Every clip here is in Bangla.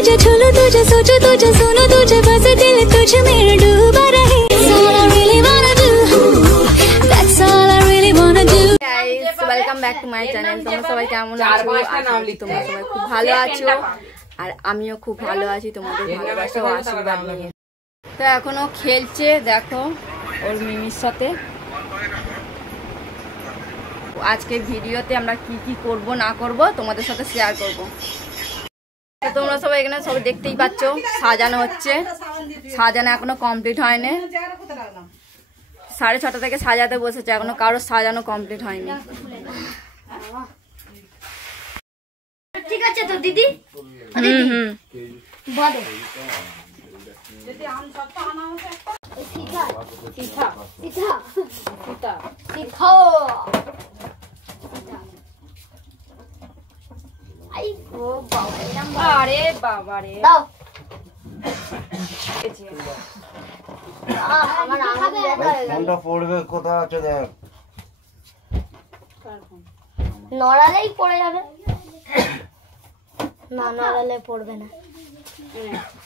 तुझे छू लूं तुझे सोचूं तुझे सुनूं तुझे बस दिल तुझ में डूबा रहे welcome back to my channel. তোমরা সবাই কেমন আছো? তোমরা সবাই খুব ভালো আছো আর আমিও খুব ভালো আছি তোমাদের ভালোবাসা ও আশীর্বাদ নিয়ে। তো এখনো খেলছে দেখো ওর মিমির সাথে। আজকে ভিডিওতে আমরা কি কি করব না করব তোমাদের সাথে শেয়ার করব। তোমরা সবাই এখানে সব দেখতেই পাচ্ছ সাজানো হচ্ছে, সাজানো এখনো কমপ্লিট হয়নি। 6:30 থেকে সাজাতে বসেছে, এখনো কারোর সাজানো কমপ্লিট হয়নি। ঠিক আছে তো দিদি বলো যদি আম সব আনা হচ্ছে সিধা সিধা সিধা সিধা সিধা আই গো বাবা আরে বাবা রে দাও আমার আম ফোনটা পড়বে কোথা আছে দেখ নড়ালেই পড়ে যাবে না নড়ালে পড়বে না।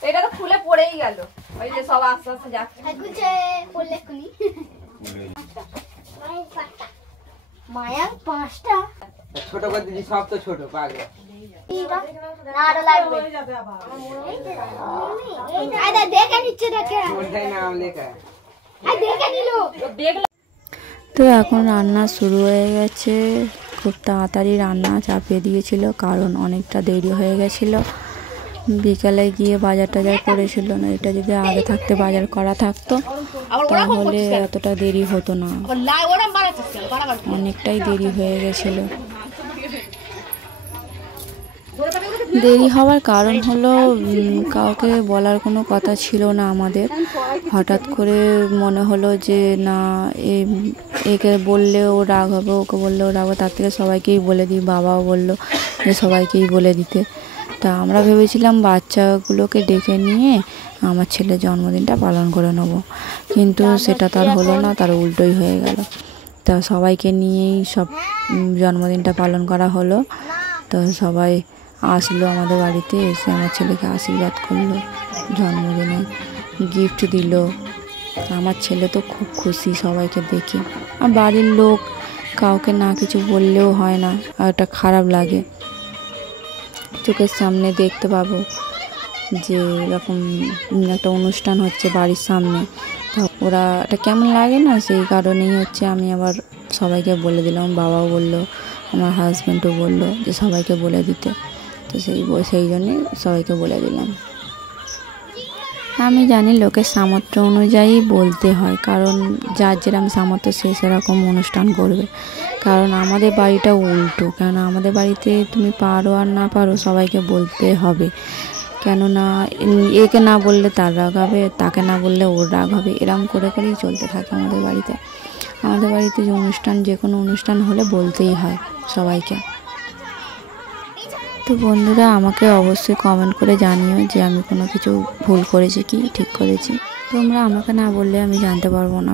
এটা তো খুলে পড়েই গেল, ওই যে সব আস্তে আস্তে যাচ্ছে গুছে পড়লে কুনি মায়া পাঁচটা ছোট করে দিদি সব তো ছোট পাগে না আরো লাগবে আরে দেখে নিচ্ছে দেখে কোনটাই নাম লেখা আরে দেখে নিলো দেখলো। তো এখন রান্না শুরু হয়ে গেছে, খুব তাড়াতাড়ি রান্না চাপিয়ে দিয়েছিল কারণ অনেকটা দেরি হয়ে গেছিল। বিকালে গিয়ে বাজার টাজার করেছিল না, এটা যদি আগে থাকতে বাজার করা থাকতো তাহলে এতটা দেরি হতো না, অনেকটাই দেরি হয়ে গেছিল। দেরি হওয়ার কারণ হলো কাউকে বলার কোনো কথা ছিল না আমাদের। হঠাৎ করে মনে হলো যে না একে বললে ও রাগ হবে, ওকে বললে ও রাগ হবে, তার থেকে সবাইকেই বলে দিই। বাবাও বললো যে সবাইকেই বলে দিতে। তা আমরা ভেবেছিলাম বাচ্চাগুলোকে ডেকে নিয়ে আমার ছেলের জন্মদিনটা পালন করে নেব, কিন্তু সেটা তার হলো না, তার উল্টোই হয়ে গেল। তা সবাইকে নিয়েই সব জন্মদিনটা পালন করা হলো। তো সবাই আসলো আমাদের বাড়িতে, এসে আমার ছেলেকে আশীর্বাদ করলো, জন্মদিনে গিফট দিল। আমার ছেলে তো খুব খুশি সবাইকে দেখে। আর বাড়ির লোক কাউকে না কিছু বললেও হয় না, আর একটা খারাপ লাগে। চোখের সামনে দেখতে পাবো যে এরকম একটা অনুষ্ঠান হচ্ছে বাড়ির সামনে, তো ওরা এটা কেমন লাগে না, সেই কারণেই হচ্ছে আমি আবার সবাইকে বলে দিলাম। বাবাও বললো, আমার হাজব্যান্ডও বললো যে সবাইকে বলে দিতে, তো সেই জন্যে সবাইকে বলে দিলাম। আমি জানি লোকের সামর্থ্য অনুযায়ী বলতে হয়, কারণ যার যেরকম সামর্থ্য সে সেরকম অনুষ্ঠান করবে। কারণ আমাদের বাড়িটা উল্টো, কেন আমাদের বাড়িতে তুমি পারো আর না পারো সবাইকে বলতে হবে। কেননা একে না বললে তার রাগ হবে, তাকে না বললে ওর রাগ হবে, এরম করে করেই চলতে থাকে আমাদের বাড়িতে। আমাদের বাড়িতে যে অনুষ্ঠান, যে কোনো অনুষ্ঠান হলে বলতেই হয় সবাইকে। তো বন্ধুরা আমাকে অবশ্যই কমেন্ট করে জানিও যে আমি কোনো কিছু ভুল করেছি কি ঠিক করেছি। তোমরা আমাকে না বললে আমি জানতে পারবো না।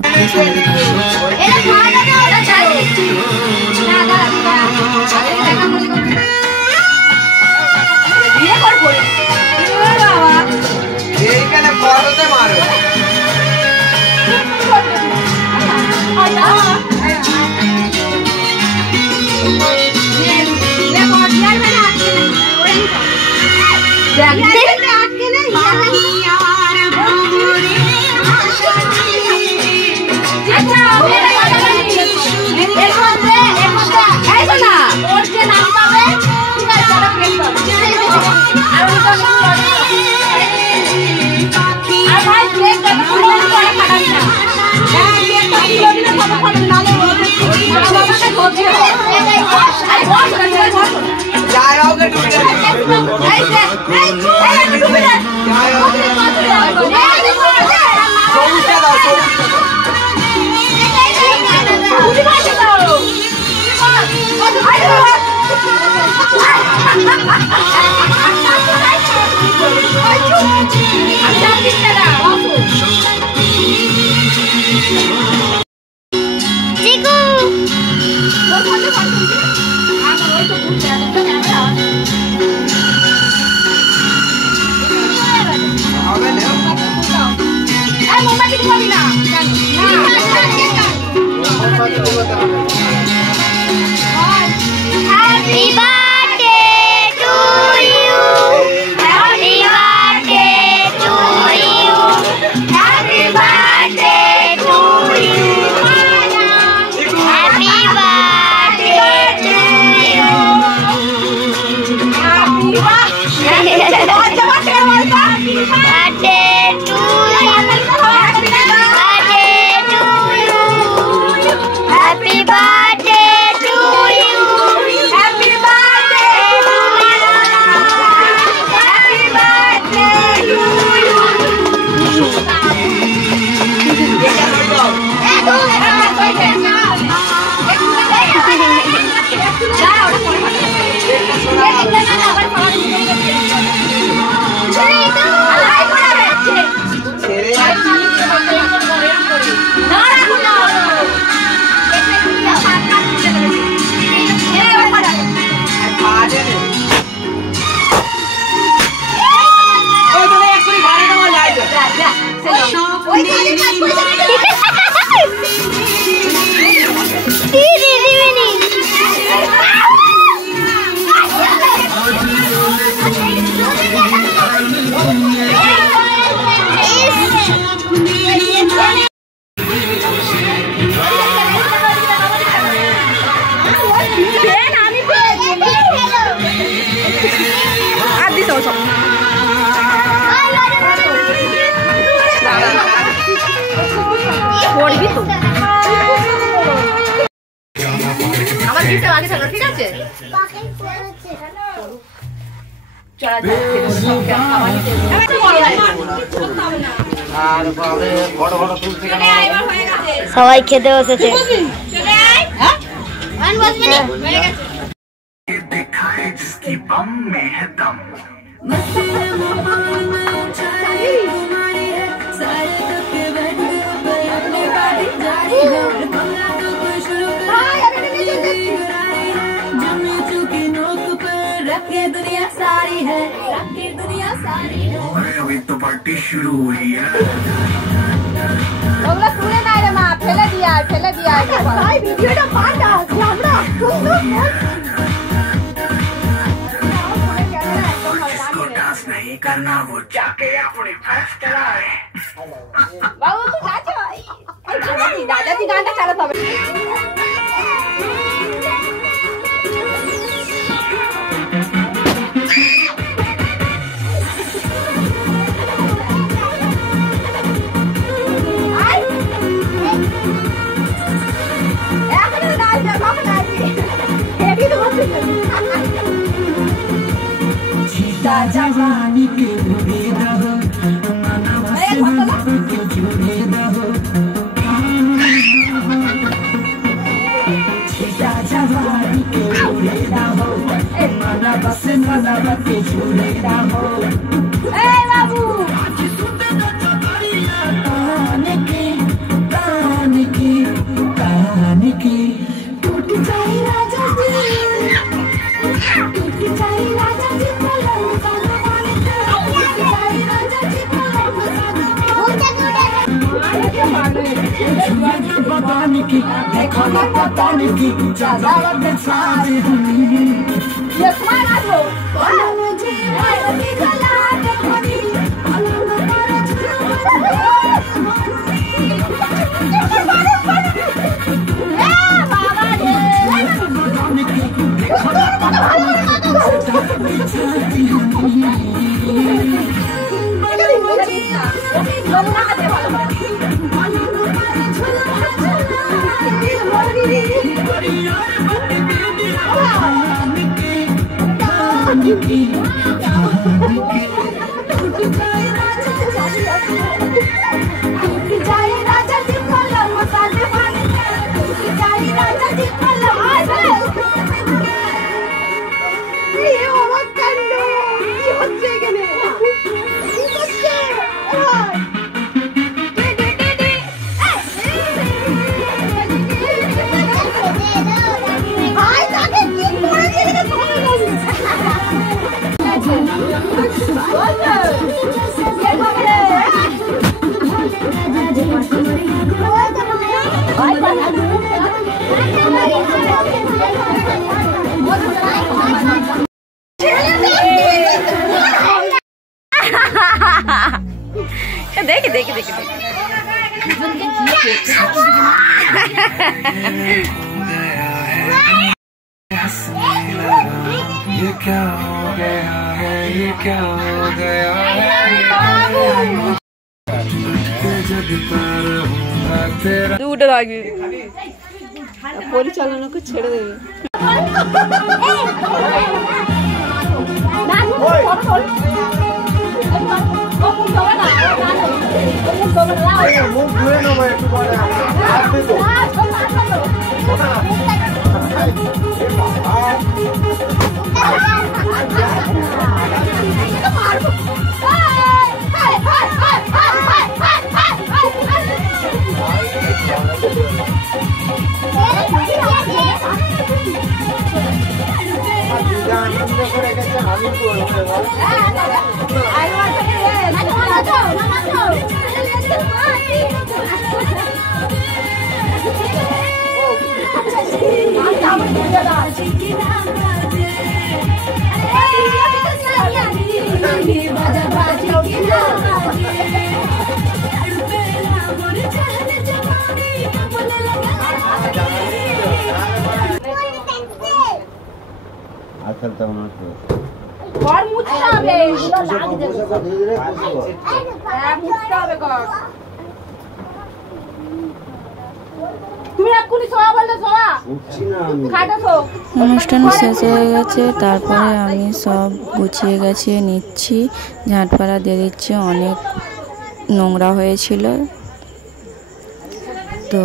সবাই খেতে বসেছে। दुनिया सारी है, दुनिया सारी है। अभी तो पार्टी शुरू हुई है। ওগুলো তুলে নাই রে মা, ফেলে দিয়া ভাই ভিডিওটা পাঠা আমরা जिसको डांस नहीं करना वो जाके अपनी भैंस चलाए। বাবু তুই যাচ্ছ দাদাজি গানটা চালাতে হবে। जवानी के जुड़े रहो, के जुड़े रहो, जवानी के जुड़े रहो, मना बस के जुड़े रहो। बाबू कहानी की टूट जाए राजा जी, टूट जाए राजा जी बताने की देखो ना बताने की ज्यादा सारे देखिए देखिए देखिए ये क्या हो गया है। ये क्या हो गया है जगता रहूंगा तेरा উঠে থাকবি পরিচালনাকে ছেড়ে দেবে। মুখ ধুয়ে নেবো একটু পরে আসবে তো আনন্দ করে গেছে আমি ঘর মুছতে হবে মুছতে হবে ঘর তুমি এক্ষুনি শোয়া বললে শোয়া খাটা শো অনুষ্ঠান শেষ হয়ে গেছে, তারপরে আমি সব গুছিয়ে গাছিয়ে নিচ্ছি, ঝাঁটপাড়া দিয়ে দিচ্ছি। অনেক নোংরা হয়েছিল, তো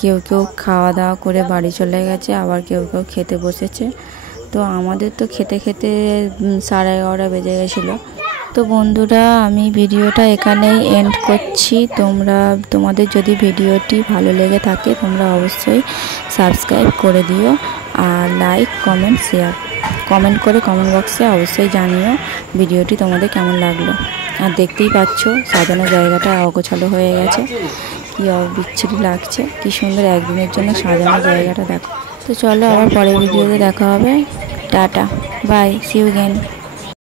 কেউ কেউ খাওয়া দাওয়া করে বাড়ি চলে গেছে, আবার কেউ কেউ খেতে বসেছে। তো আমাদের তো খেতে খেতে 11:30 বেজে গেছিলো। তো বন্ধুরা, আমি ভিডিওটা এখানেই এন্ড করছি। তোমাদের যদি ভিডিওটি ভালো লেগে থাকে তোমরা অবশ্যই সাবস্ক্রাইব করে দিও, আর লাইক কমেন্ট শেয়ার কমেন্ট করে কমেন্ট বক্সে অবশ্যই জানিও ভিডিওটি তোমাদের কেমন লাগলো। আর দেখতেই পাচ্ছ সাজানো জায়গাটা অগোছালো হয়ে গেছে, কি বিচ্ছিরি লাগছে, কি সুন্দর একদিনের জন্য সাজানো জায়গাটা দেখো। তো চলো আবার পরের ভিডিওতে দেখা হবে। Tata, bye, see you again.